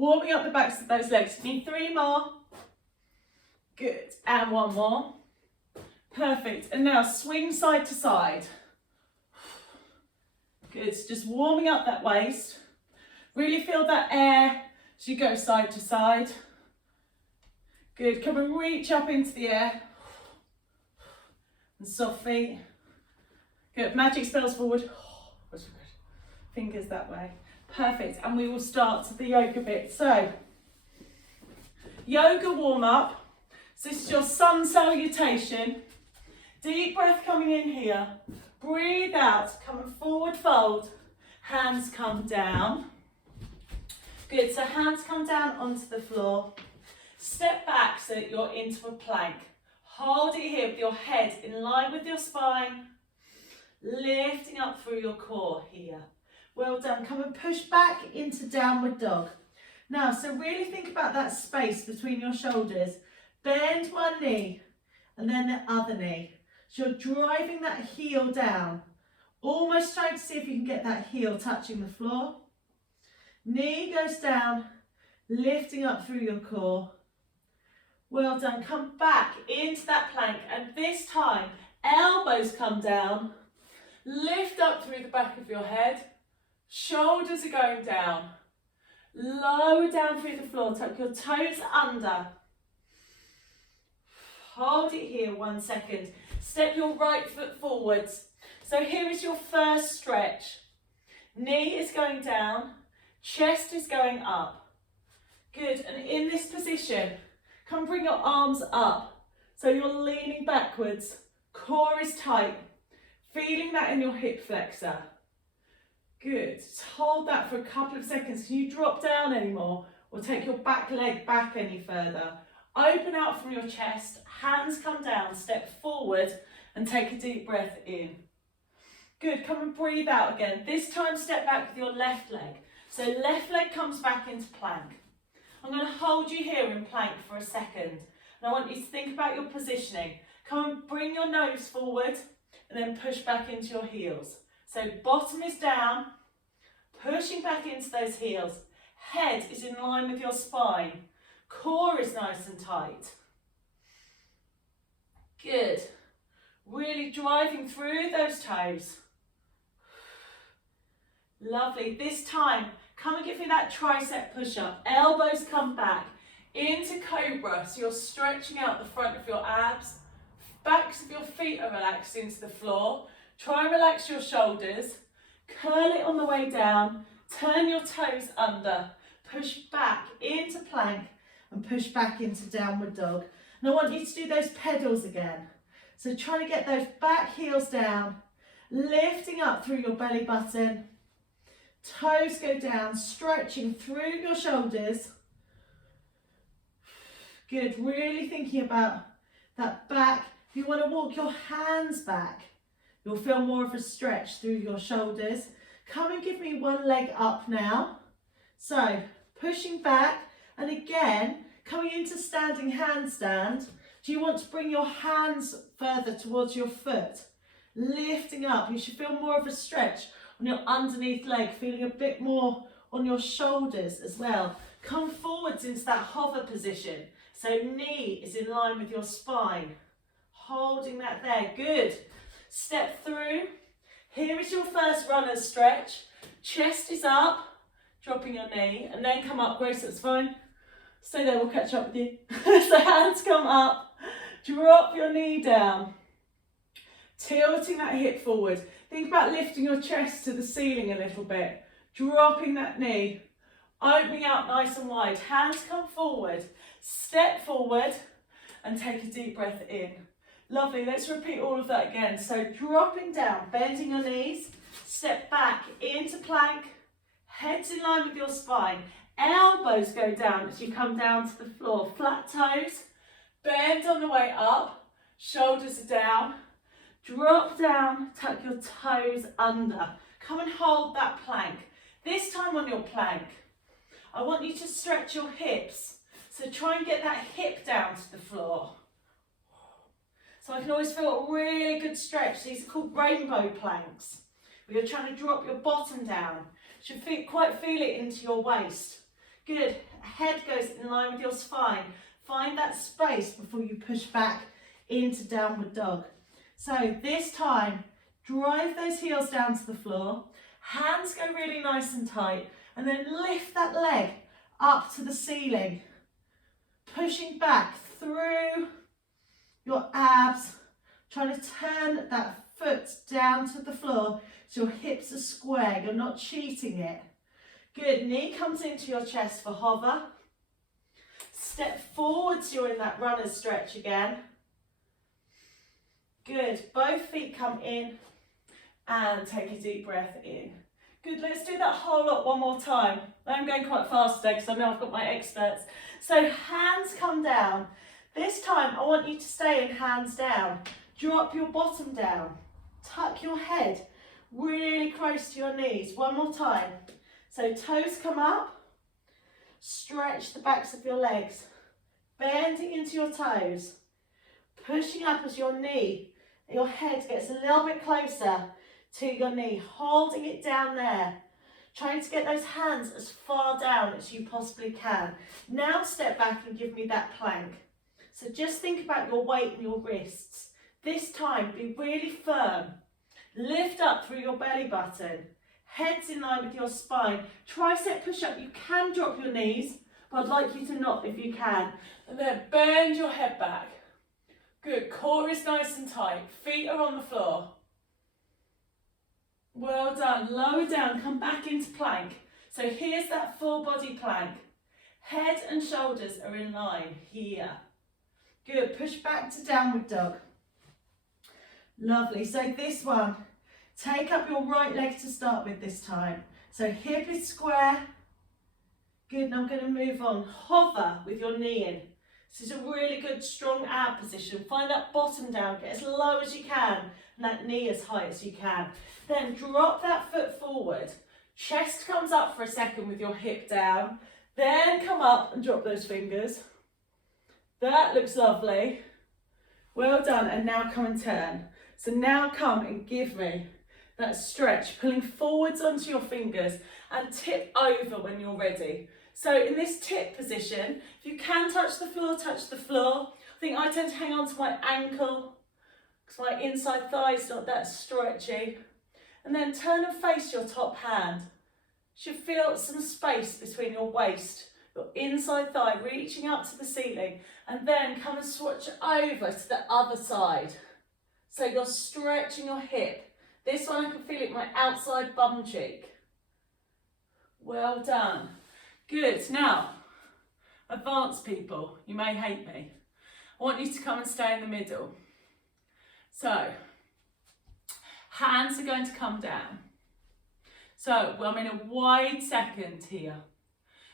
Warming up the backs of those legs. Need 3 more. Good, and 1 more. Perfect, and now swing side to side. Good, just warming up that waist. Really feel that air as you go side to side. Good, come and reach up into the air. And soft feet. Good, magic spells forward. Fingers that way. Perfect, and we will start the yoga bit. So, yoga warm up. So this is your sun salutation. Deep breath coming in here. Breathe out, coming forward fold. Hands come down. Good, so hands come down onto the floor. Step back so that you're into a plank. Hold it here with your head in line with your spine. Lifting up through your core here. Well done. Come and push back into downward dog. Now, so really think about that space between your shoulders. Bend one knee and then the other knee. So you're driving that heel down. Almost trying to see if you can get that heel touching the floor. Knee goes down, lifting up through your core. Well done. Come back into that plank, and this time elbows come down. Lift up through the back of your head. Shoulders are going down. Lower down through the floor. Tuck your toes under. Hold it here 1 second. Step your right foot forwards. So here is your first stretch. Knee is going down. Chest is going up. Good, and in this position, come bring your arms up. So you're leaning backwards. Core is tight. Feeling that in your hip flexor. Good, just hold that for a couple of seconds. Can you drop down anymore or take your back leg back any further? Open out from your chest, hands come down, step forward and take a deep breath in. Good, come and breathe out again. This time step back with your left leg. So left leg comes back into plank. I'm going to hold you here in plank for a second. And I want you to think about your positioning. Come and bring your nose forward and then push back into your heels. So bottom is down, pushing back into those heels. Head is in line with your spine. Core is nice and tight. Good. Really driving through those toes. Lovely. This time, come and give me that tricep push-up. Elbows come back into cobra. So you're stretching out the front of your abs. Backs of your feet are relaxed into the floor. Try and relax your shoulders. Curl it on the way down. Turn your toes under. Push back into plank and push back into downward dog. And I want you to do those pedals again. So try to get those back heels down, lifting up through your belly button. Toes go down, stretching through your shoulders. Good, really thinking about that back. If you want to walk your hands back, you'll feel more of a stretch through your shoulders. Come and give me one leg up now. So pushing back, and again, coming into standing handstand. Do you want to bring your hands further towards your foot? Lifting up, you should feel more of a stretch on your underneath leg, feeling a bit more on your shoulders as well. Come forwards into that hover position. So knee is in line with your spine. Holding that there, good. Step through. Here is your first runner's stretch. Chest is up, dropping your knee, and then come up. Grace, that's fine. Stay there, we'll catch up with you. So hands come up, drop your knee down. Tilting that hip forward. Think about lifting your chest to the ceiling a little bit. Dropping that knee. Opening out nice and wide. Hands come forward. Step forward and take a deep breath in. Lovely, let's repeat all of that again. So dropping down, bending your knees. Step back into plank. Head's in line with your spine. Elbows go down as you come down to the floor. Flat toes. Bend on the way up. Shoulders are down. Drop down, tuck your toes under. Come and hold that plank. This time on your plank, I want you to stretch your hips. So try and get that hip down to the floor. So I can always feel a really good stretch. These are called rainbow planks, where you're trying to drop your bottom down. You should quite feel it into your waist. Good, head goes in line with your spine. Find that space before you push back into downward dog. So this time, drive those heels down to the floor, hands go really nice and tight, and then lift that leg up to the ceiling, pushing back through your abs, trying to turn that foot down to the floor so your hips are square, you're not cheating it. Good, knee comes into your chest for hover. Step forwards, you're in that runner's stretch again. Good, both feet come in and take a deep breath in. Good, let's do that whole lot one more time. I'm going quite fast today because I know I've got my experts. So hands come down. This time I want you to stay in hands down. Drop your bottom down. Tuck your head really close to your knees. One more time. So toes come up. Stretch the backs of your legs. Bending into your toes. Pushing up as your knee, your head gets a little bit closer to your knee. Holding it down there. Trying to get those hands as far down as you possibly can. Now step back and give me that plank. So just think about your weight and your wrists. This time, be really firm. Lift up through your belly button. Head's in line with your spine. Tricep push-up. You can drop your knees, but I'd like you to not if you can. And then bend your head back. Good. Core is nice and tight. Feet are on the floor. Well done. Lower down. Come back into plank. So here's that full body plank. Head and shoulders are in line here. Good. Push back to downward dog. Lovely. So this one, take up your right leg to start with this time. So hip is square. Good. Now I'm going to move on. Hover with your knee in. This is a really good strong ab position. Find that bottom down. Get as low as you can. And that knee as high as you can. Then drop that foot forward. Chest comes up for a second with your hip down. Then come up and drop those fingers. That looks lovely. Well done. And now come and turn. So now come and give me that stretch, pulling forwards onto your fingers and tip over when you're ready. So in this tip position, if you can touch the floor, touch the floor. I think I tend to hang on to my ankle because my inside thigh is not that stretchy. And then turn and face your top hand. You should feel some space between your waist, your inside thigh reaching up to the ceiling, and then come and switch over to the other side. So you're stretching your hip. This one I can feel it in my outside bum cheek. Well done. Good. Now, advanced people, you may hate me. I want you to come and stay in the middle. So, hands are going to come down. So, I'm in a wide second here.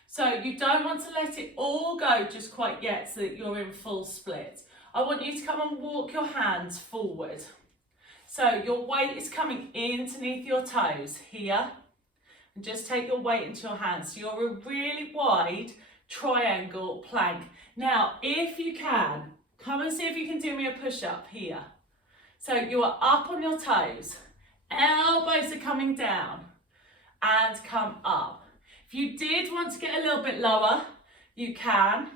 So you don't want to let it all go just quite yet so that you're in full split. I want you to come and walk your hands forward. So your weight is coming in underneath your toes here. And just take your weight into your hands. So you're a really wide triangle plank. Now, if you can, come and see if you can do me a push-up here. So you are up on your toes. Elbows are coming down and come up. If you did want to get a little bit lower, you can.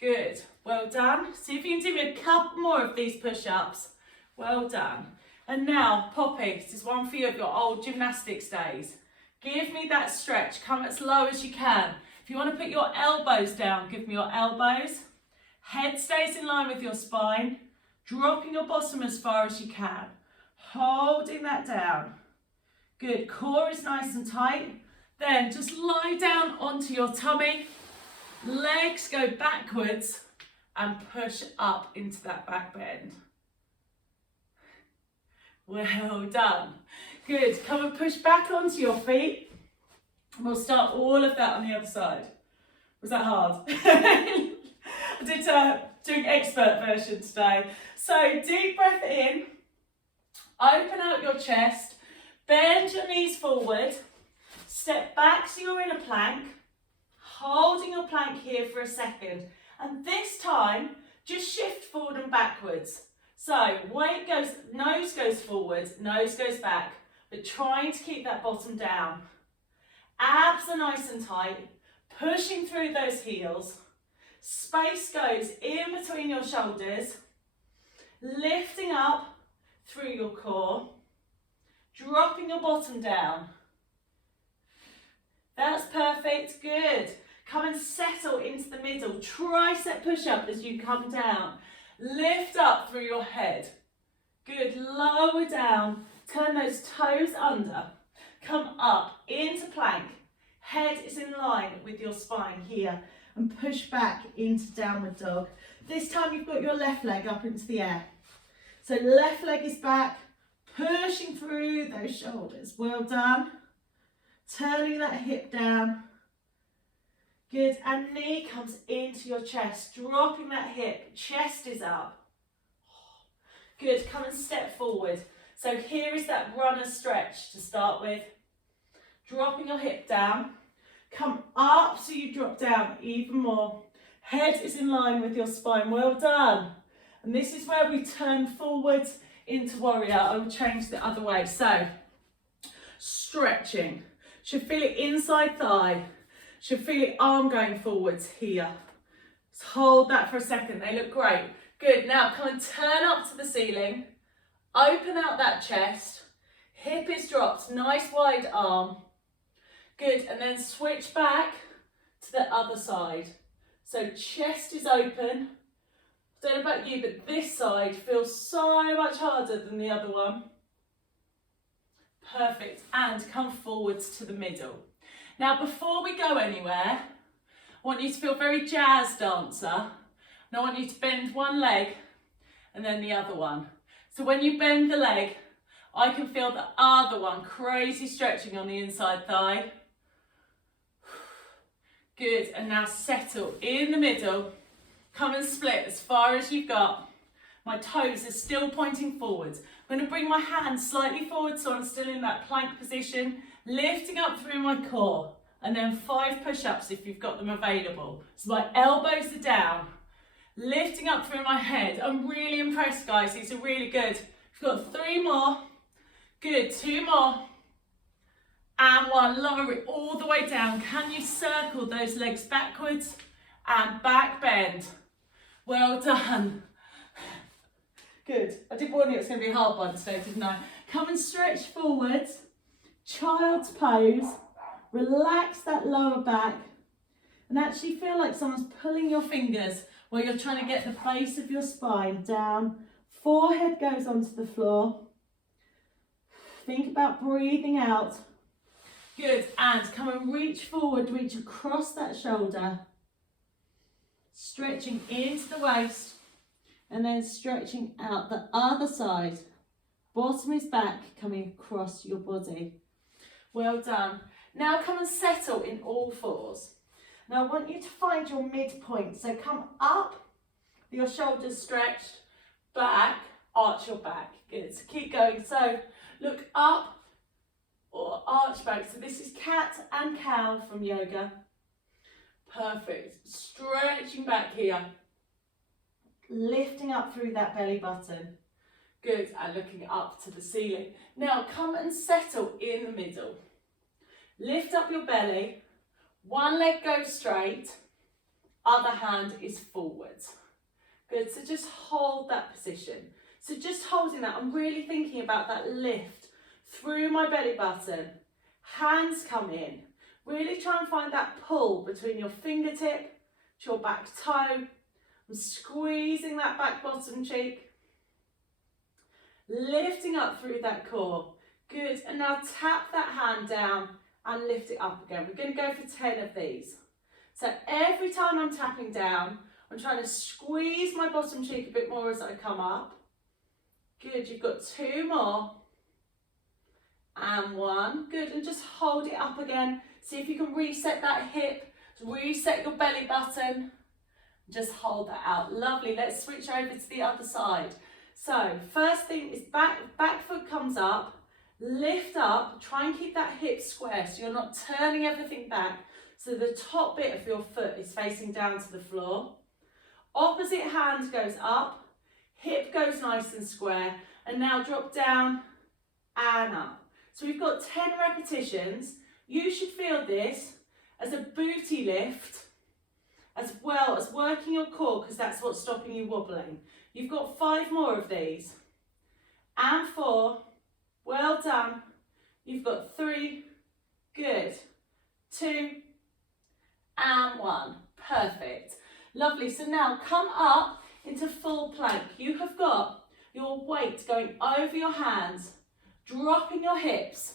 Good. Well done. See if you can do me a couple more of these push-ups. Well done. And now, Poppy, this is one for you of your old gymnastics days. Give me that stretch. Come as low as you can. If you want to put your elbows down, give me your elbows. Head stays in line with your spine. Dropping your bottom as far as you can. Holding that down. Good. Core is nice and tight. Then just lie down onto your tummy. Legs go backwards and push up into that back bend. Well done. Good. Come and push back onto your feet. And we'll start all of that on the other side. Was that hard? I did doing expert version today. So deep breath in. Open out your chest. Bend your knees forward. Step back so you're in a plank. Holding your plank here for a second. And this time, just shift forward and backwards. So weight goes, nose goes forward, nose goes back, but trying to keep that bottom down. Abs are nice and tight. pushing through those heels. Space goes in between your shoulders, lifting up through your core, dropping your bottom down. That's perfect, good. Come and settle into the middle. Tricep push-up as you come down. Lift up through your head. Good, lower down. Turn those toes under. Come up into plank. Head is in line with your spine here. And push back into downward dog. This time you've got your left leg up into the air. So left leg is back, pushing through those shoulders. Well done. Turning that hip down. Good, and knee comes into your chest, dropping that hip, chest is up. Good, come and step forward. So here is that runner stretch to start with. Dropping your hip down. Come up so you drop down even more. Head is in line with your spine. Well done. And this is where we turn forwards into warrior. I will change the other way. So, stretching. Should feel it inside thigh. Should feel it arm going forwards here. Just hold that for a second. They look great. Good. Now come and turn up to the ceiling. Open out that chest. Hip is dropped. Nice wide arm. Good, and then switch back to the other side. So chest is open. Don't know about you, but this side feels so much harder than the other one. Perfect, and come forwards to the middle. Now before we go anywhere, I want you to feel very jazz dancer. And I want you to bend one leg and then the other one. So when you bend the leg, I can feel the other one crazy stretching on the inside thigh. Good, and now settle in the middle. Come and split as far as you've got. My toes are still pointing forwards. I'm going to bring my hands slightly forward so I'm still in that plank position, lifting up through my core, and then 5 push-ups if you've got them available. So my elbows are down, lifting up through my head. I'm really impressed, guys. These are really good. We've got 3 more. Good, 2 more. And 1, lower it all the way down. Can you circle those legs backwards and back bend? Well done. Good. I did warn you it's going to be a hard one today, didn't I? Come and stretch forwards. Child's pose. Relax that lower back. And actually feel like someone's pulling your fingers while you're trying to get the base of your spine down. Forehead goes onto the floor. Think about breathing out. Good, and come and reach forward, reach across that shoulder. Stretching into the waist and then stretching out the other side. Bottom is back, coming across your body. Well done. Now come and settle in all fours. Now I want you to find your midpoint. So come up, your shoulders stretched, back, arch your back. Good, so keep going. So look up or arch back. So this is cat and cow from yoga. Perfect. Stretching back here. Lifting up through that belly button. Good, and looking up to the ceiling. Now come and settle in the middle. Lift up your belly. One leg goes straight. Other hand is forwards. Good, so just hold that position. So just holding that, I'm really thinking about that lift through my belly button. Hands come in. Really try and find that pull between your fingertip to your back toe. I'm squeezing that back bottom cheek. Lifting up through that core. Good, and now tap that hand down and lift it up again. We're going to go for 10 of these. So every time I'm tapping down, I'm trying to squeeze my bottom cheek a bit more as I come up. Good, you've got 2 more. And 1, good, and just hold it up again. See if you can reset that hip, reset your belly button. Just hold that out. Lovely, let's switch over to the other side. So first thing is back foot comes up, lift up, try and keep that hip square so you're not turning everything back. So the top bit of your foot is facing down to the floor. Opposite hand goes up, hip goes nice and square, and now drop down and up. So we've got 10 repetitions. You should feel this as a booty lift, as well as working your core, because that's what's stopping you wobbling. You've got 5 more of these. And 4, well done. You've got 3, good. 2, and 1, perfect. Lovely, so now come up into full plank. You have got your weight going over your hands, dropping your hips,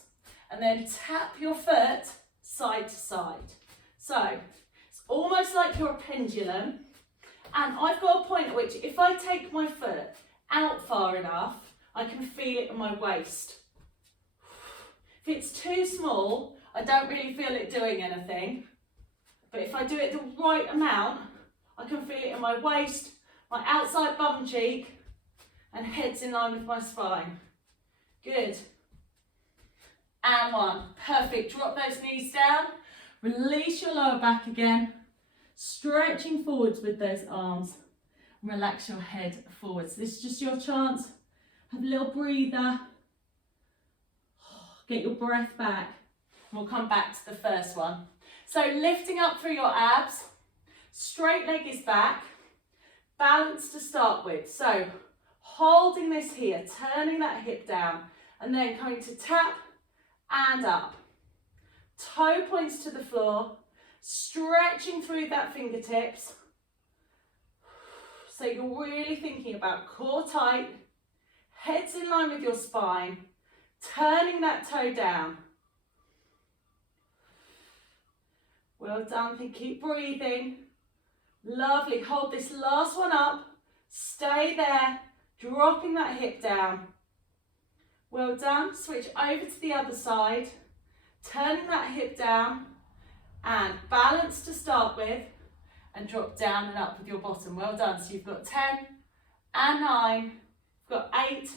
and then tap your foot side to side. So, it's almost like you're a pendulum, and I've got a point at which if I take my foot out far enough, I can feel it in my waist. If it's too small, I don't really feel it doing anything. But if I do it the right amount, I can feel it in my waist, my outside bum cheek, and head's in line with my spine. Good. And 1. Perfect. Drop those knees down. Release your lower back again. Stretching forwards with those arms. Relax your head forwards. This is just your chance. Have a little breather. Get your breath back. And we'll come back to the first one. So lifting up through your abs. Straight leg is back. Balance to start with. So holding this here, turning that hip down, and then coming to tap and up. Toe points to the floor, stretching through that fingertips. So you're really thinking about core tight, head's in line with your spine, turning that toe down. Well done, keep breathing. Lovely, hold this last one up, stay there, dropping that hip down. Well done, switch over to the other side, turning that hip down, and balance to start with, and drop down and up with your bottom. Well done, so you've got 10 and 9, you've got 8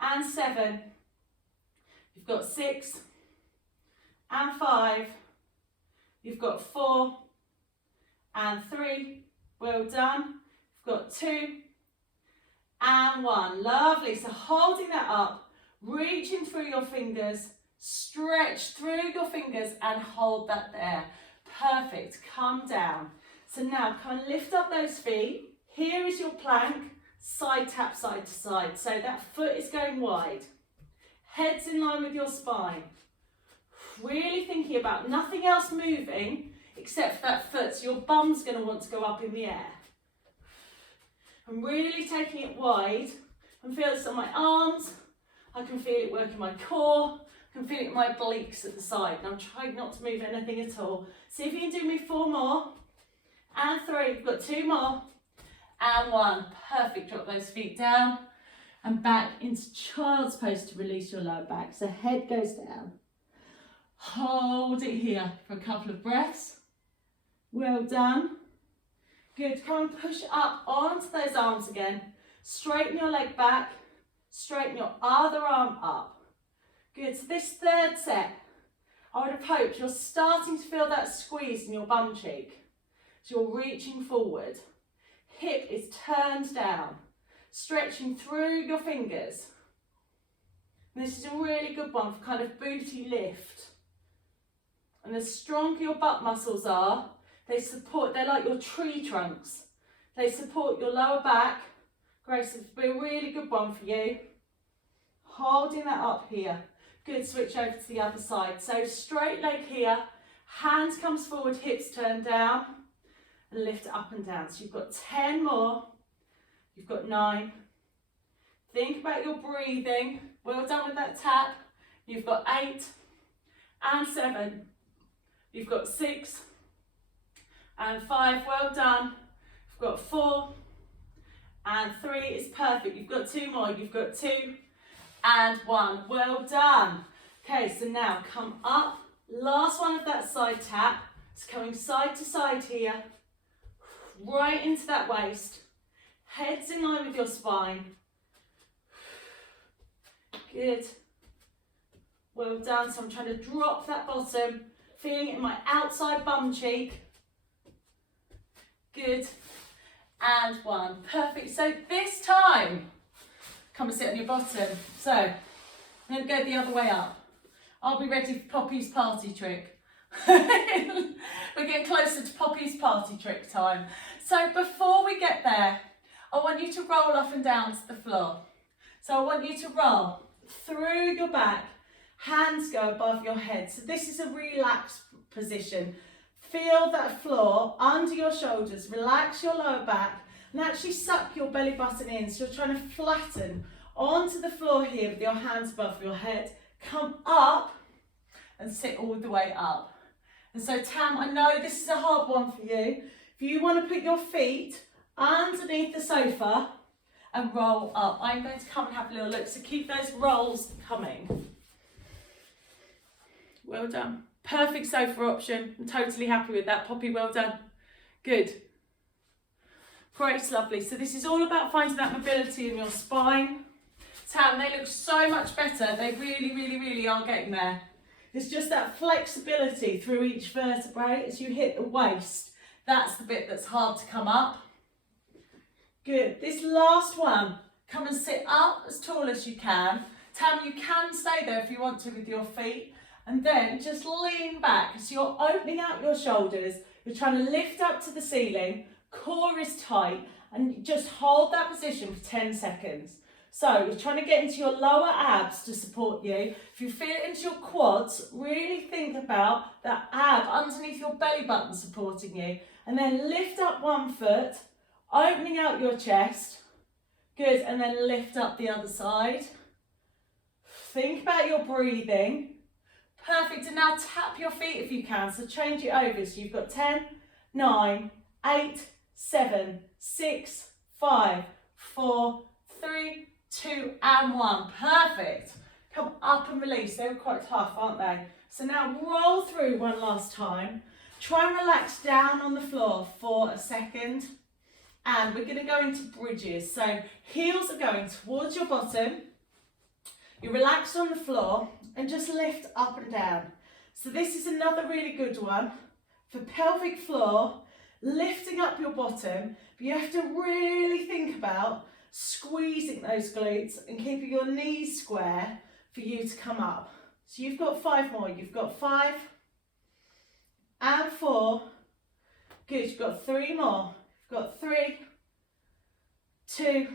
and 7, you've got 6 and 5, you've got 4 and 3, well done, you've got 2 and 1, lovely. So holding that up, reaching through your fingers, stretch through your fingers and hold that there. Perfect, come down. So now come and lift up those feet. Here is your plank, side tap side to side. So that foot is going wide. Head's in line with your spine. Really thinking about nothing else moving except for that foot. So your bum's going to want to go up in the air. I'm really taking it wide. I can feel this on my arms. I can feel it working my core. I can feel it in my obliques at the side. And I'm trying not to move anything at all. See if you can do me 4 more. And 3. We've got 2 more. And 1. Perfect. Drop those feet down. And back into child's pose to release your lower back. So head goes down. Hold it here for a couple of breaths. Well done. Good. Come and push up onto those arms again. Straighten your leg back. Straighten your other arm up. Good. So this third set, I would have hoped you're starting to feel that squeeze in your bum cheek. So you're reaching forward. Hip is turned down. Stretching through your fingers. And this is a really good one for kind of booty lift. And the stronger your butt muscles are, they're like your tree trunks. They support your lower back. Grace, this will be a really good one for you. Holding that up here. Good, switch over to the other side. So straight leg here, hands comes forward, hips turn down, and lift it up and down. So you've got 10 more, you've got 9. Think about your breathing. Well done with that tap. You've got 8 and 7. You've got 6 and 5, well done. You've got 4 and 3 is perfect. You've got 2 more, you've got 2 and 1, well done. Okay, so now come up, last one of that side tap. It's coming side to side here, right into that waist. Head's in line with your spine. Good. Well done, so I'm trying to drop that bottom, feeling it in my outside bum cheek. Good. And 1. Perfect. So this time, come and sit on your bottom. So I'm going to go the other way up. I'll be ready for Poppy's party trick. We're getting closer to Poppy's party trick time. So before we get there, I want you to roll up and down to the floor. So I want you to roll through your back, hands go above your head. So this is a relaxed position. Feel that floor under your shoulders, relax your lower back and actually suck your belly button in. So you're trying to flatten onto the floor here with your hands above your head. Come up and sit all the way up. And so Tam, I know this is a hard one for you. If you want to put your feet underneath the sofa and roll up, I'm going to come and have a little look. So keep those rolls coming. Well done. Perfect sofa option. I'm totally happy with that. Poppy, well done. Good. Great, lovely. So this is all about finding that mobility in your spine. Tam, they look so much better. They really, really, really are getting there. It's just that flexibility through each vertebrae as you hit the waist. That's the bit that's hard to come up. Good. This last one, come and sit up as tall as you can. Tam, you can stay there if you want to with your feet. And then just lean back as you're opening out your shoulders. You're trying to lift up to the ceiling. Core is tight. And just hold that position for 10 seconds. So you're trying to get into your lower abs to support you. If you feel it into your quads, really think about that ab underneath your belly button supporting you. And then lift up one foot, opening out your chest. Good, and then lift up the other side. Think about your breathing. Perfect, and now tap your feet if you can. So change it over. So you've got 10, 9, 8, 7, 6, 5, 4, 3, 2 and 1. Perfect. Come up and release. They were quite tough, aren't they? So now roll through one last time. Try and relax down on the floor for a second. And we're going to go into bridges. So heels are going towards your bottom. You relax on the floor and just lift up and down. So this is another really good one for pelvic floor, lifting up your bottom. But you have to really think about squeezing those glutes and keeping your knees square for you to come up. So you've got 5 more. You've got 5 and 4. Good. You've got 3 more. You've got 3, 2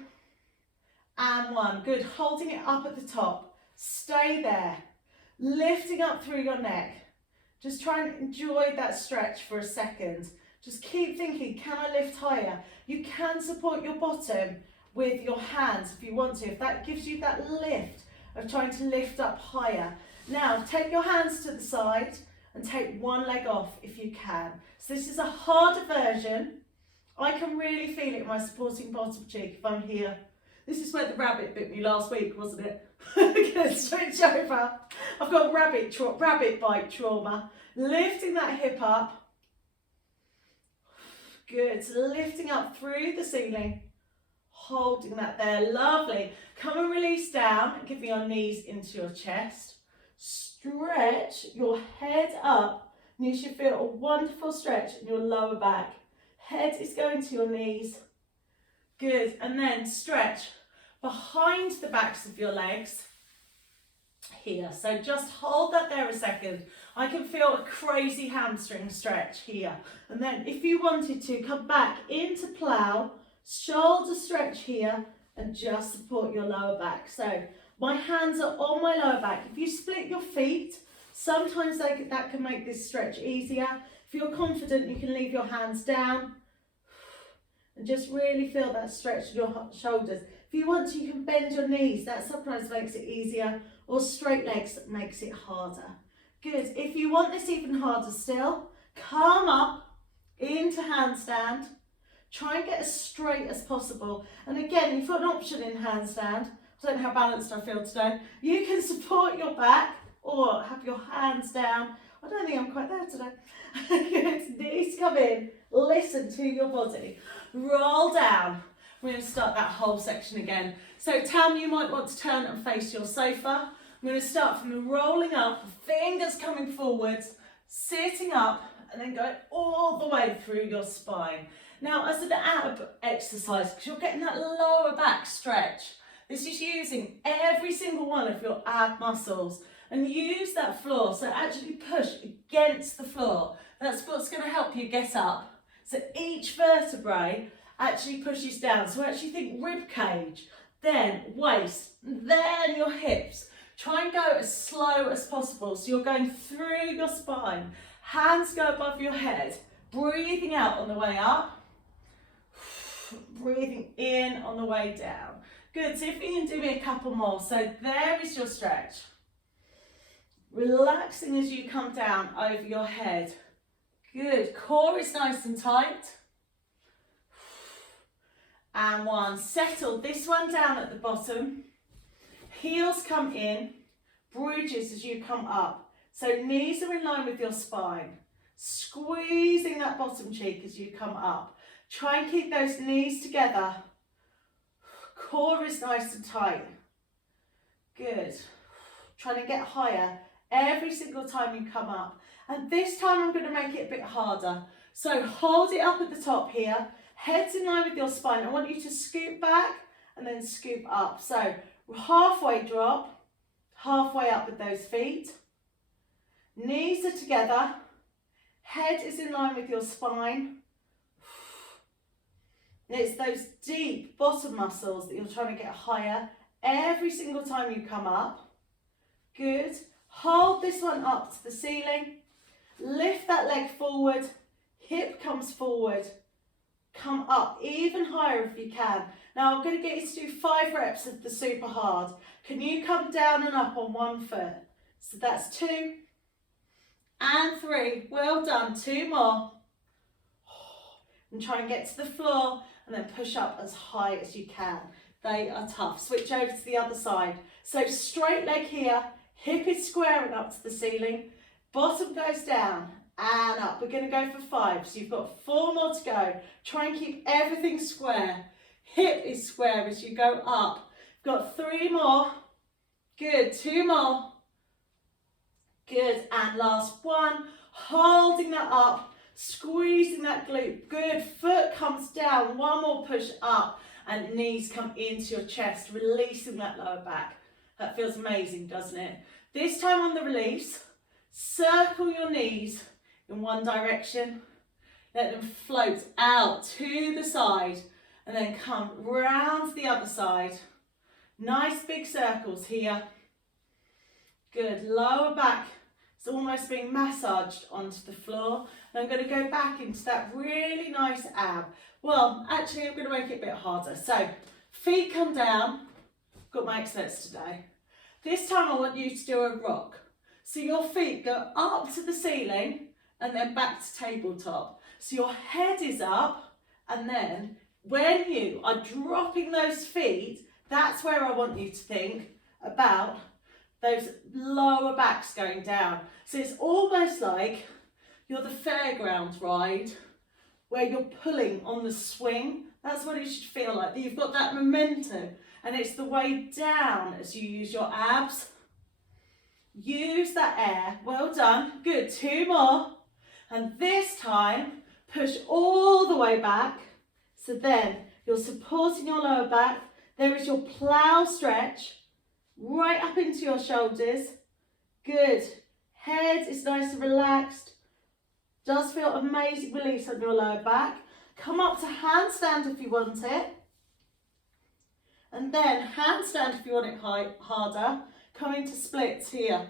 and 1. Good. Holding it up at the top. Stay there. Lifting up through your neck. Just try and enjoy that stretch for a second. Just keep thinking, can I lift higher? You can support your bottom with your hands if you want to, if that gives you that lift of trying to lift up higher. Now take your hands to the side and take one leg off if you can. So this is a harder version. I can really feel it in my supporting bottom cheek if I'm here. This is where the rabbit bit me last week, wasn't it? I'm going to switch over. I've got rabbit bite trauma. Lifting that hip up. Good. So lifting up through the ceiling. Holding that there. Lovely. Come and release down. Giving your knees into your chest. Stretch your head up. And you should feel a wonderful stretch in your lower back. Head is going to your knees. Good. And then stretch behind the backs of your legs here. So just hold that there a second. I can feel a crazy hamstring stretch here. And then if you wanted to, come back into plow, shoulder stretch here, and just support your lower back. So my hands are on my lower back. If you split your feet, sometimes that can make this stretch easier. If you're confident, you can leave your hands down and just really feel that stretch in your shoulders. If you want to, you can bend your knees. That sometimes makes it easier, or straight legs makes it harder. Good. If you want this even harder still, come up into handstand. Try and get as straight as possible. And again, you've got an option in handstand. I don't know how balanced I feel today. You can support your back or have your hands down. I don't think I'm quite there today. Good. Knees come in. Listen to your body. Roll down. We're going to start that whole section again. So Tam, you might want to turn and face your sofa. I'm going to start from the rolling up, fingers coming forwards, sitting up, and then going all the way through your spine. Now, as an ab exercise, because you're getting that lower back stretch, this is using every single one of your ab muscles. and use that floor. So actually push against the floor. That's what's going to help you get up. So each vertebrae actually pushes down. So actually think rib cage, then waist, then your hips. Try and go as slow as possible. So you're going through your spine. Hands go above your head. Breathing out on the way up. Breathing in on the way down. Good, see if you can do me a couple more. So there is your stretch. Relaxing as you come down over your head. Good, core is nice and tight. And one, settle this one down at the bottom. Heels come in, bridges as you come up. So knees are in line with your spine. Squeezing that bottom cheek as you come up. Try and keep those knees together. Core is nice and tight. Good. Trying to get higher every single time you come up. And this time I'm going to make it a bit harder. So hold it up at the top here. Head's in line with your spine. I want you to scoop back and then scoop up. So halfway drop, halfway up with those feet. Knees are together. Head is in line with your spine. And it's those deep bottom muscles that you're trying to get higher every single time you come up. Good. Hold this one up to the ceiling. Lift that leg forward. Hip comes forward. Come up even higher if you can. Now I'm going to get you to do 5 reps of the super hard. Can you come down and up on one foot? So that's 2 and 3. Well done. 2 more. And try and get to the floor and then push up as high as you can. They are tough. Switch over to the other side. So straight leg here. Hip is squaring up to the ceiling. Bottom goes down and up. We're going to go for 5. So you've got 4 more to go. Try and keep everything square. Hip is square as you go up. You've got 3 more. Good. 2 more. Good. And last one. Holding that up. Squeezing that glute. Good. Foot comes down. 1 more push up. And knees come into your chest. Releasing that lower back. That feels amazing, doesn't it? This time on the release, circle your knees in one direction. Let them float out to the side and then come round to the other side. Nice big circles here. Good. Lower back is almost being massaged onto the floor. And I'm going to go back into that really nice ab. Well, actually, I'm going to make it a bit harder. So, feet come down. Got my experts today. This time I want you to do a rock. So your feet go up to the ceiling and then back to tabletop. So your head is up, and then when you are dropping those feet, that's where I want you to think about those lower backs going down. So it's almost like you're the fairground ride where you're pulling on the swing. That's what it should feel like. You've got that momentum. And it's the way down as you use your abs. Use that air. Well done. Good. 2 more. And this time, push all the way back. So then you're supporting your lower back. There is your plow stretch. Right up into your shoulders. Good. Head is nice and relaxed. Does feel amazing release on your lower back. Come up to handstand if you want it. And then handstand if you want it harder. Come into splits here.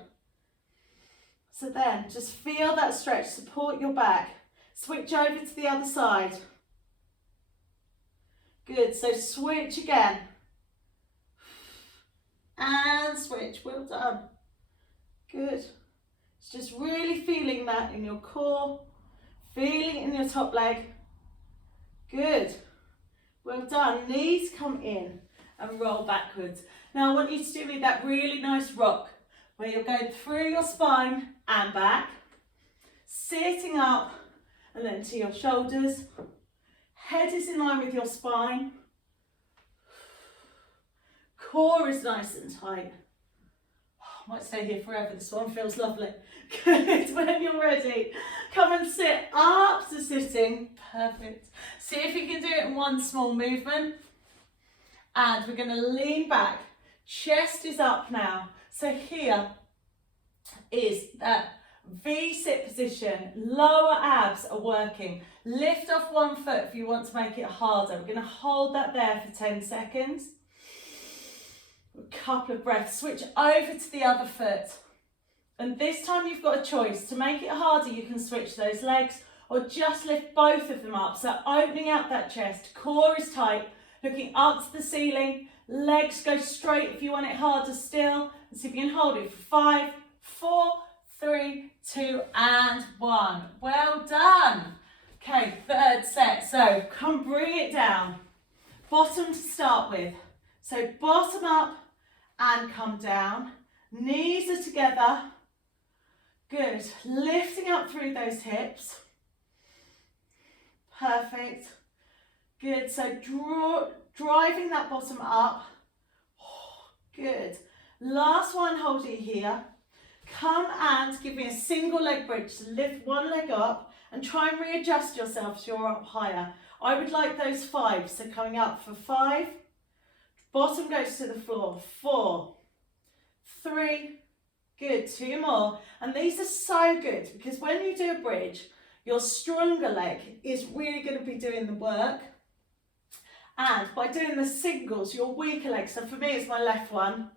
So then just feel that stretch, support your back. Switch over to the other side. Good, so switch again. And switch, well done. Good. It's just really feeling that in your core, feeling it in your top leg. Good. Well done, knees come in. And roll backwards. Now I want you to do me that really nice rock where you're going through your spine and back, sitting up and then to your shoulders. Head is in line with your spine. Core is nice and tight. I might stay here forever, this one feels lovely. Good, when you're ready, come and sit up to sitting. Perfect. See if you can do it in one small movement. And we're going to lean back. Chest is up now. So here, is that V-sit position. Lower abs are working. Lift off one foot if you want to make it harder. We're going to hold that there for 10 seconds. A couple of breaths. Switch over to the other foot. And this time you've got a choice. To make it harder, you can switch those legs or just lift both of them up. So opening out that chest, core is tight, looking up to the ceiling. Legs go straight if you want it harder still. And see if you can hold it for 5, 4, 3, 2, and 1. Well done. Okay, third set. So come bring it down. Bottom to start with. So bottom up and come down. Knees are together. Good. Lifting up through those hips. Perfect. Good. So driving that bottom up. Good. Last one, hold it here. Come and give me a single leg bridge. So lift one leg up and try and readjust yourself so you're up higher. I would like those 5. So coming up for 5. Bottom goes to the floor. 4, 3, good. 2 more. And these are so good because when you do a bridge, your stronger leg is really going to be doing the work. And by doing the singles, your weaker leg, so for me it's my left one,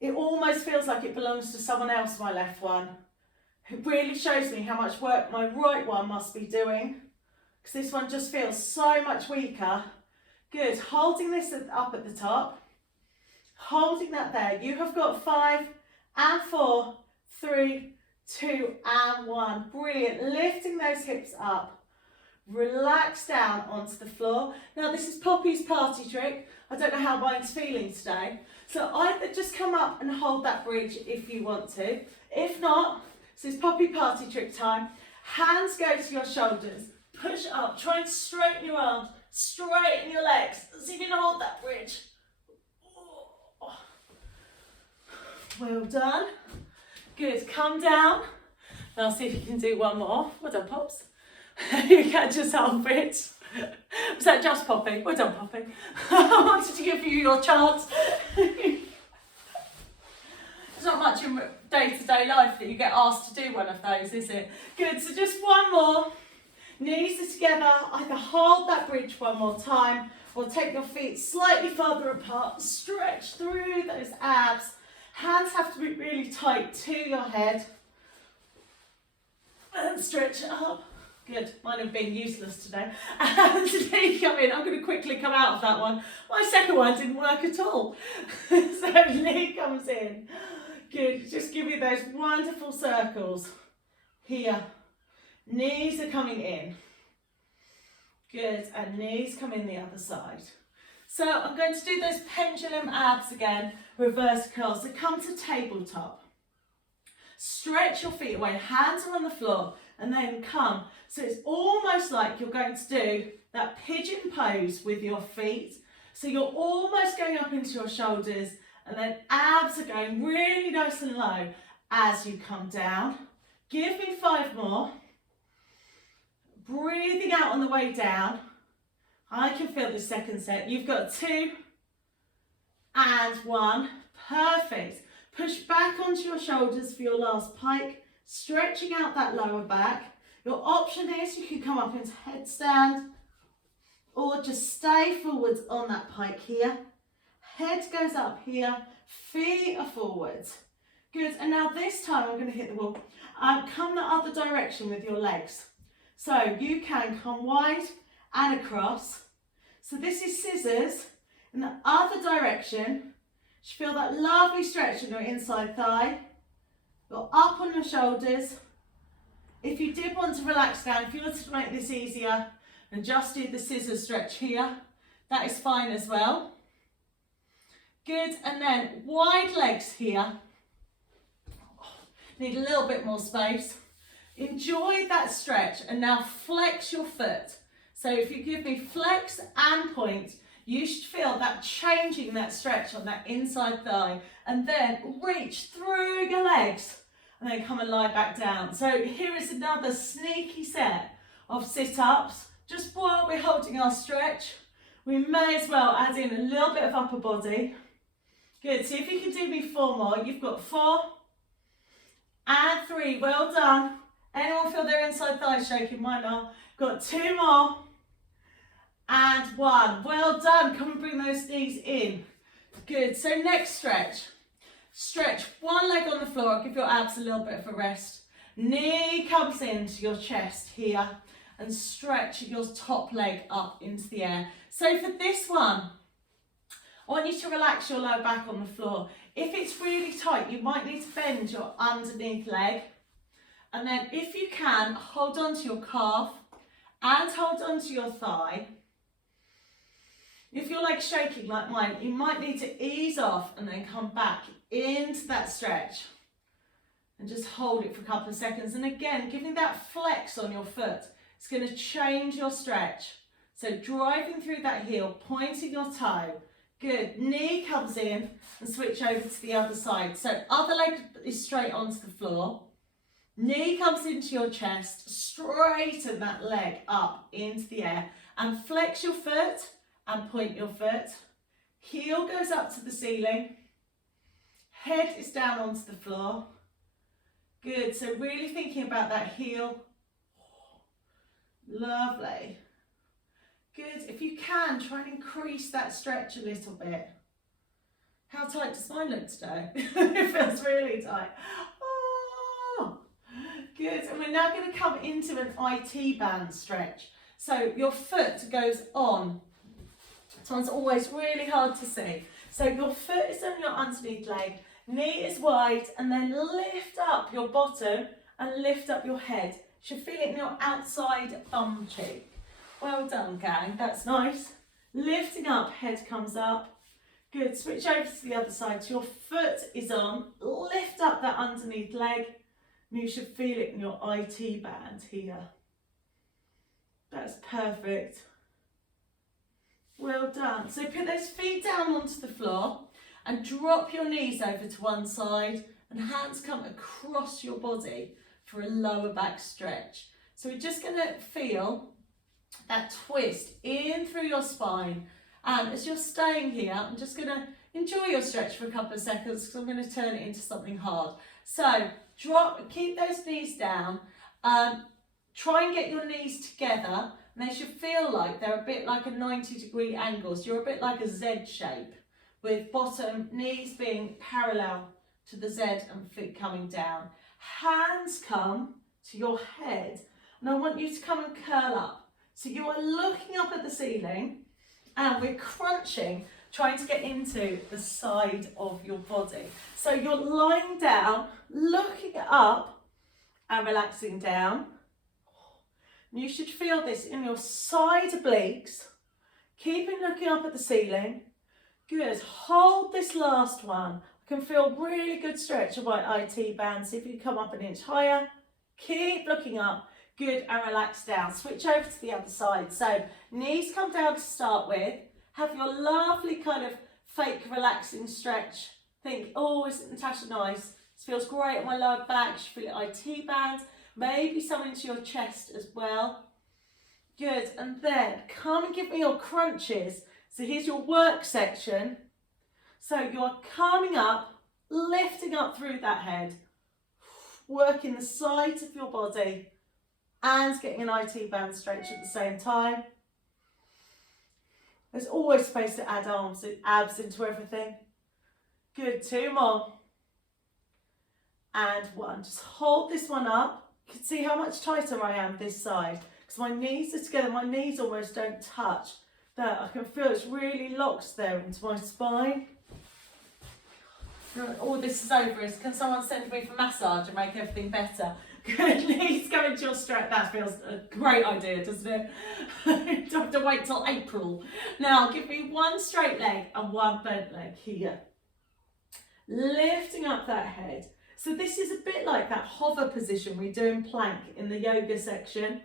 it almost feels like it belongs to someone else, my left one. It really shows me how much work my right one must be doing, because this one just feels so much weaker. Good, holding this up at the top, holding that there. You have got 5 and 4, 3, 2 and 1. Brilliant, lifting those hips up. Relax down onto the floor. Now this is Poppy's party trick. I don't know how mine's feeling today. So either just come up and hold that bridge if you want to. If not, this is Poppy party trick time. Hands go to your shoulders. Push up. Try and straighten your arms. Straighten your legs. See if you can hold that bridge. Well done. Good. Come down. Now see if you can do one more. Well done, Pops. You catch yourself, bridge. Was that just Poppy? Well done, Poppy. I wanted to give you your chance. There's not much in day-to-day life that you get asked to do one of those, is it? Good, so just one more. Knees are together. Either hold that bridge one more time or take your feet slightly further apart. Stretch through those abs. Hands have to be really tight to your head. And stretch it up. Good, mine have been useless today. And today come in, I'm going to quickly come out of that one. My second one didn't work at all. So knee comes in. Good, just give me those wonderful circles. Here, knees are coming in. Good, and knees come in the other side. So I'm going to do those pendulum abs again, reverse curls. So come to tabletop. Stretch your feet away, hands are on the floor, and then come. So it's almost like you're going to do that pigeon pose with your feet. So you're almost going up into your shoulders, and then abs are going really nice and low as you come down. Give me 5 more. Breathing out on the way down. I can feel the second set. You've got 2 and 1. Perfect. Push back onto your shoulders for your last pike, stretching out that lower back. Your option is you can come up into headstand or just stay forwards on that pike here. Head goes up here, feet are forwards. Good, and now this time I'm going to hit the wall. Come the other direction with your legs. So you can come wide and across. So this is scissors in the other direction. You feel that lovely stretch in your inside thigh. You're up on your shoulders. If you did want to relax down, if you wanted to make this easier and just do the scissor stretch here, that is fine as well. Good, and then wide legs here. Need a little bit more space. Enjoy that stretch and now flex your foot. So if you give me flex and point, you should feel that changing that stretch on that inside thigh, and then reach through your legs and then come and lie back down. So here is another sneaky set of sit-ups. Just while we're holding our stretch, we may as well add in a little bit of upper body. Good, see if you can do me 4 more. You've got 4, And 3, well done. Anyone feel their inside thighs shaking? Mine are. Got 2 more. And 1, well done. Come and bring those knees in. Good, so next stretch. Stretch one leg on the floor, give your abs a little bit of a rest. Knee comes into your chest here and stretch your top leg up into the air. So for this one, I want you to relax your lower back on the floor. If it's really tight, you might need to bend your underneath leg. And then if you can, hold on to your calf and hold on to your thigh. If your leg's shaking like mine, you might need to ease off and then come back into that stretch. And just hold it for a couple of seconds. And again, giving that flex on your foot, it's going to change your stretch. So driving through that heel, pointing your toe. Good. Knee comes in and switch over to the other side. So other leg is straight onto the floor. Knee comes into your chest. Straighten that leg up into the air and flex your foot and point your foot. Heel goes up to the ceiling. Head is down onto the floor. Good, so really thinking about that heel. Lovely. Good, if you can, try and increase that stretch a little bit. How tight does mine look today? It feels really tight. Oh, good, and we're now going to come into an IT band stretch. So your foot goes on. This one's always really hard to see. So your foot is on your underneath leg. Knee is wide, and then lift up your bottom and lift up your head. You should feel it in your outside bum cheek. Well done, gang, that's nice. Lifting up, head comes up. Good, switch over to the other side. So your foot is on, lift up that underneath leg. And you should feel it in your IT band here. That's perfect. Well done. So put those feet down onto the floor. And drop your knees over to one side and hands come across your body for a lower back stretch. So we're just going to feel that twist in through your spine. And as you're staying here, I'm just going to enjoy your stretch for a couple of seconds because I'm going to turn it into something hard. So keep those knees down. Try and get your knees together. And they should feel like they're a bit like a 90-degree angle. So you're a bit like a Z shape, with bottom knees being parallel to the Z and feet coming down. Hands come to your head, and I want you to come and curl up. So you are looking up at the ceiling, and we're crunching, trying to get into the side of your body. So you're lying down, looking up, and relaxing down. You should feel this in your side obliques, keeping looking up at the ceiling. Good, hold this last one. I can feel really good stretch of my IT band. See if you come up an inch higher. Keep looking up. Good, and relax down. Switch over to the other side. So knees come down to start with. Have your lovely kind of fake relaxing stretch. Think, oh, isn't Natasha nice? This feels great on my lower back. You feel it IT band. Maybe some into your chest as well. Good, and then come and give me your crunches. So here's your work section. So you're coming up, lifting up through that head, working the sides of your body and getting an IT band stretch at the same time. There's always space to add arms and abs into everything. Good, 2 more. And 1. Just hold this one up. You can see how much tighter I am this side because my knees are together. My knees almost don't touch. That I can feel it's really locked there into my spine. All this is over. Can someone send me for massage and make everything better? Good, knees go into your stretch. That feels a great idea, doesn't it? Don't have to wait till April. Now give me 1 straight leg and 1 bent leg here. Lifting up that head. So this is a bit like that hover position we do in plank in the yoga section.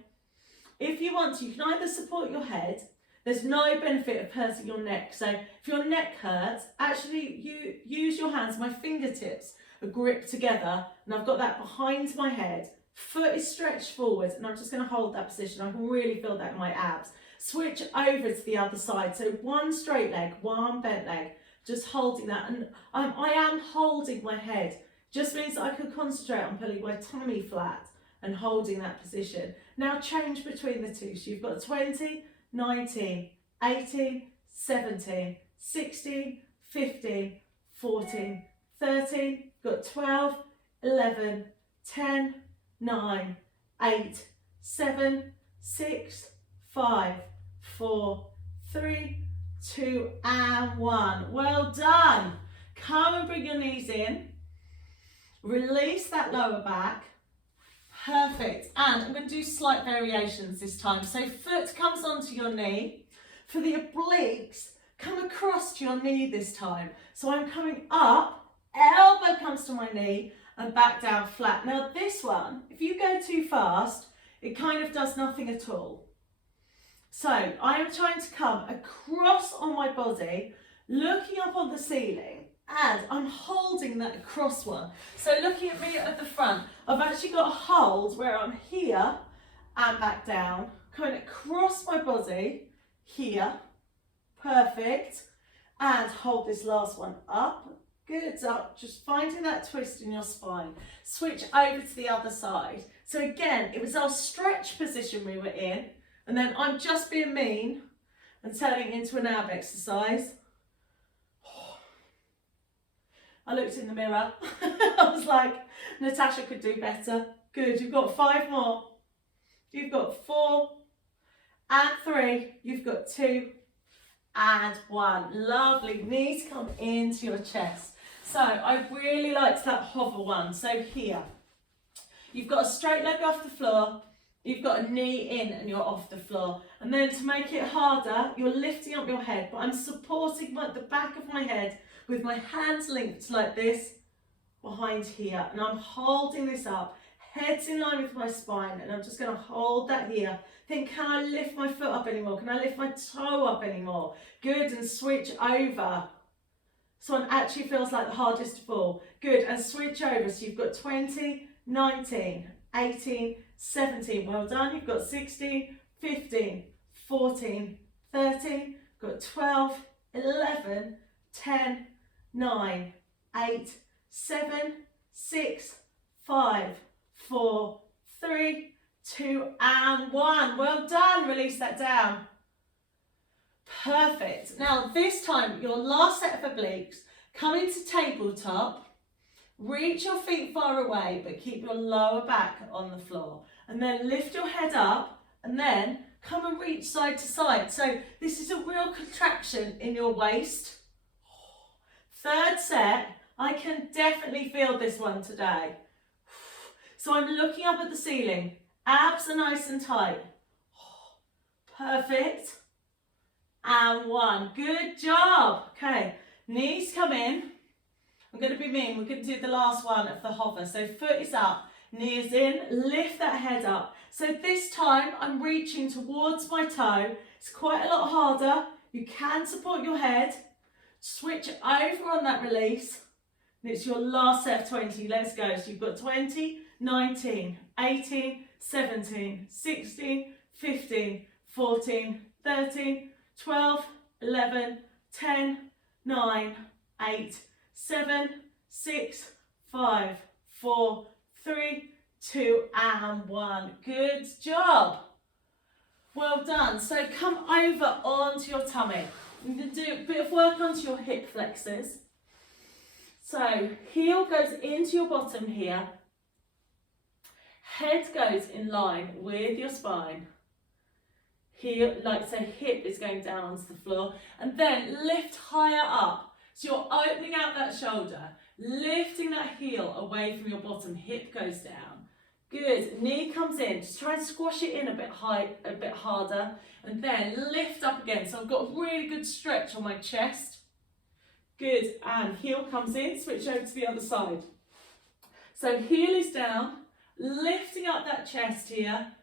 If you want to, you can either support your head. There's no benefit of hurting your neck. So if your neck hurts, actually you use your hands. My fingertips are gripped together and I've got that behind my head. Foot is stretched forward and I'm just going to hold that position. I can really feel that in my abs. Switch over to the other side. So 1 straight leg, 1 bent leg, just holding that. And I am holding my head. Just means that I can concentrate on pulling my tummy flat and holding that position. Now change between the two. So you've got 20, 19, 18, 17, 16, 15, 14, 13, got 12, 11, 10, 9, 8, 7, 6, 5, 4, 3, 2 and 1. Well done. Come and bring your knees in. Release that lower back. Perfect. And I'm going to do slight variations this time. So foot comes onto your knee. For the obliques, come across to your knee this time. So I'm coming up, elbow comes to my knee and back down flat. Now this one, if you go too fast, it kind of does nothing at all. So I am trying to come across on my body, looking up on the ceiling, and I'm holding that across one. So looking at me at the front, I've actually got a hold where I'm here and back down, coming across my body, here, perfect, and hold this last one up, good, up, just finding that twist in your spine. Switch over to the other side. So again, it was our stretch position we were in, and then I'm just being mean and turning into an ab exercise. I looked in the mirror, I was like, Natasha could do better. Good, you've got 5 more. You've got 4 and 3, you've got 2 and 1. Lovely, knees come into your chest. So I really liked that hover one. So here, you've got a straight leg off the floor, you've got a knee in and you're off the floor. And then to make it harder, you're lifting up your head, but I'm supporting the back of my head with my hands linked like this behind here. And I'm holding this up, head's in line with my spine, and I'm just going to hold that here. Think, can I lift my foot up anymore? Can I lift my toe up anymore? Good, and switch over. This one actually feels like the hardest of all. Good, and switch over. So you've got 20, 19, 18, 17. Well done. You've got 16, 15, 14, 13. Got 12, 11, 10, 9, 8, 7, 6, 5, 4, 3, 2 and 1. Well done. Release that down. Perfect. Now this time, your last set of obliques, come into tabletop, reach your feet far away, but keep your lower back on the floor. And then lift your head up and then come and reach side to side. So this is a real contraction in your waist. Third set, I can definitely feel this one today. So I'm looking up at the ceiling, abs are nice and tight. Perfect. And 1, good job. Okay, knees come in. I'm going to be mean, we're going to do the last one of the hover. So foot is up, knee is in, lift that head up. So this time I'm reaching towards my toe. It's quite a lot harder. You can support your head. Switch over on that release. And it's your last set of 20. Let's go. So you've got 20, 19, 18, 17, 16, 15, 14, 13, 12, 11, 10, 9, 8, 7, 6, 5, 4, 3, 2 and 1. Good job. Well done. So come over onto your tummy. You're going to do a bit of work onto your hip flexors. So heel goes into your bottom here. Head goes in line with your spine. Heel, like so hip is going down onto the floor. And then lift higher up. So you're opening out that shoulder, lifting that heel away from your bottom, hip goes down. Good, knee comes in, just try and squash it in a bit high, a bit harder, and then lift up again. So I've got a really good stretch on my chest. Good, and heel comes in, switch over to the other side. So heel is down, lifting up that chest here.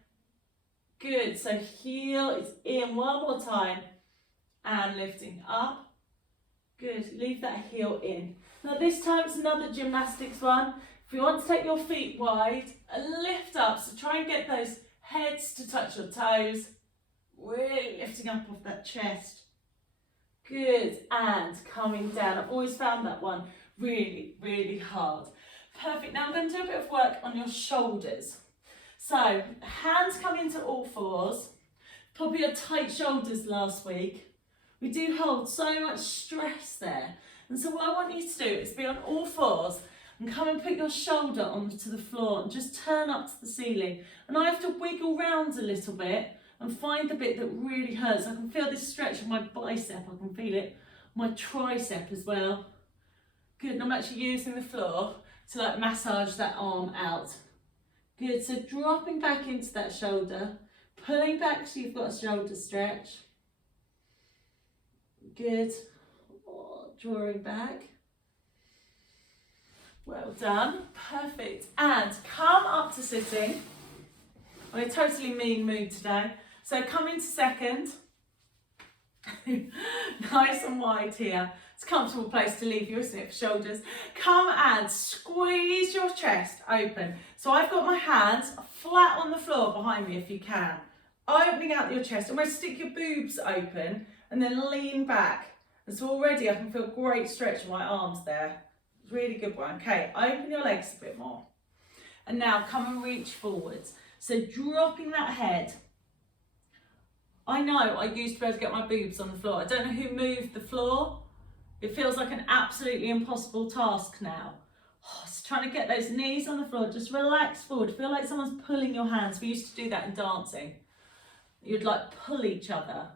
Good, so heel is in one more time, and lifting up. Good, leave that heel in. Now this time it's another gymnastics one. If you want to take your feet wide and lift up, so try and get those heads to touch your toes. Really lifting up off that chest. Good, and coming down. I've always found that one really, really hard. Perfect. Now I'm going to do a bit of work on your shoulders. So hands come into all fours. Probably had tight shoulders last week. We do hold so much stress there. And so what I want you to do is be on all fours and come and put your shoulder onto the floor and just turn up to the ceiling. And I have to wiggle round a little bit and find the bit that really hurts. I can feel this stretch of my bicep, I can feel it, my tricep as well. Good, and I'm actually using the floor to like massage that arm out. Good, so dropping back into that shoulder, pulling back so you've got a shoulder stretch. Good, oh, drawing back. Well done, perfect. And come up to sitting. I'm in a totally mean mood today. So come into second. Nice and wide here. It's a comfortable place to leave you, isn't it, for shoulders? Come and squeeze your chest open. So I've got my hands flat on the floor behind me if you can. Opening out your chest. Almost stick your boobs open and then lean back. And so already I can feel great stretch in my arms there. Really good one. Okay, open your legs a bit more. And now come and reach forwards. So dropping that head. I know I used to be able to get my boobs on the floor. I don't know who moved the floor. It feels like an absolutely impossible task now. Oh, so trying to get those knees on the floor, just relax forward. Feel like someone's pulling your hands. We used to do that in dancing. You'd like pull each other.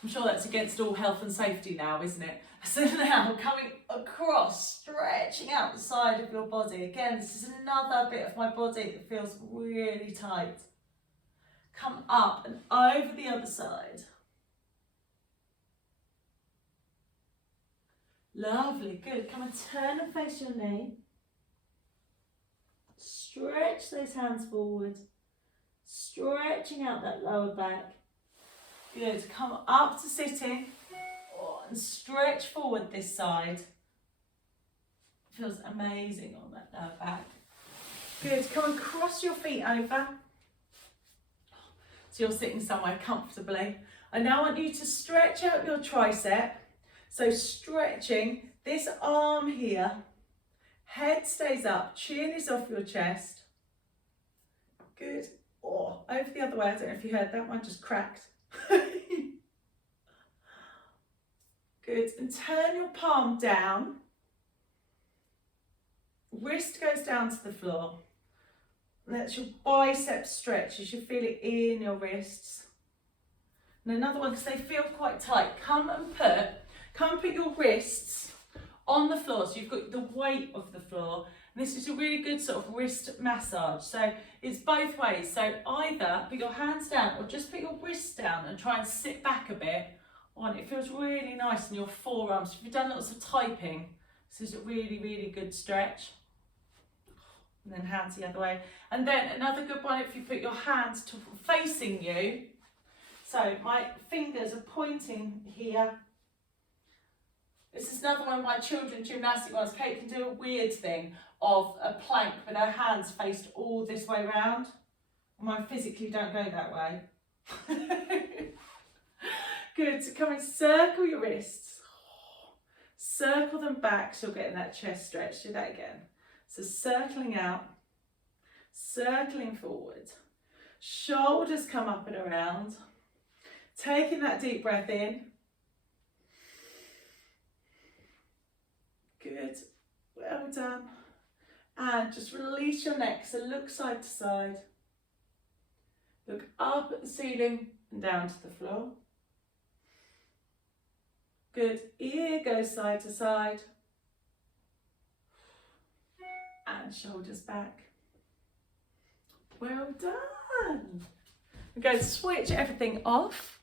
I'm sure that's against all health and safety now, isn't it? So now coming across, stretching out the side of your body. Again, this is another bit of my body that feels really tight. Come up and over the other side. Lovely, good. Come and turn and face your knee. Stretch those hands forward. Stretching out that lower back. Good, come up to sitting. Oh, and stretch forward this side. Feels amazing on that lower back. Good, come and cross your feet over. So you're sitting somewhere comfortably. I now want you to stretch out your tricep. So stretching this arm here. Head stays up, chin is off your chest. Good. Oh, over the other way. I don't know if you heard that one just cracked. Good. And turn your palm down. Wrist goes down to the floor. That's your biceps stretch. You should feel it in your wrists. And another one, because they feel quite tight. Come and put your wrists on the floor. So you've got the weight of the floor. And this is a really good sort of wrist massage. So it's both ways. So either put your hands down or just put your wrists down and try and sit back a bit. Oh, and it feels really nice in your forearms. If you've done lots of typing, this is a really, really good stretch. And then hands the other way. And then another good one if you put your hands facing you. So my fingers are pointing here. This is another one of my children's gymnastic ones. Kate can do a weird thing of a plank with her hands faced all this way round. Mine physically don't go that way. Good, so come and circle your wrists. Circle them back so you're getting that chest stretch. Do that again. So circling out, circling forward. Shoulders come up and around. Taking that deep breath in. Good, well done. And just release your neck, so look side to side. Look up at the ceiling and down to the floor. Good, ear goes side to side. And shoulders back. Well done. We're going to switch everything off.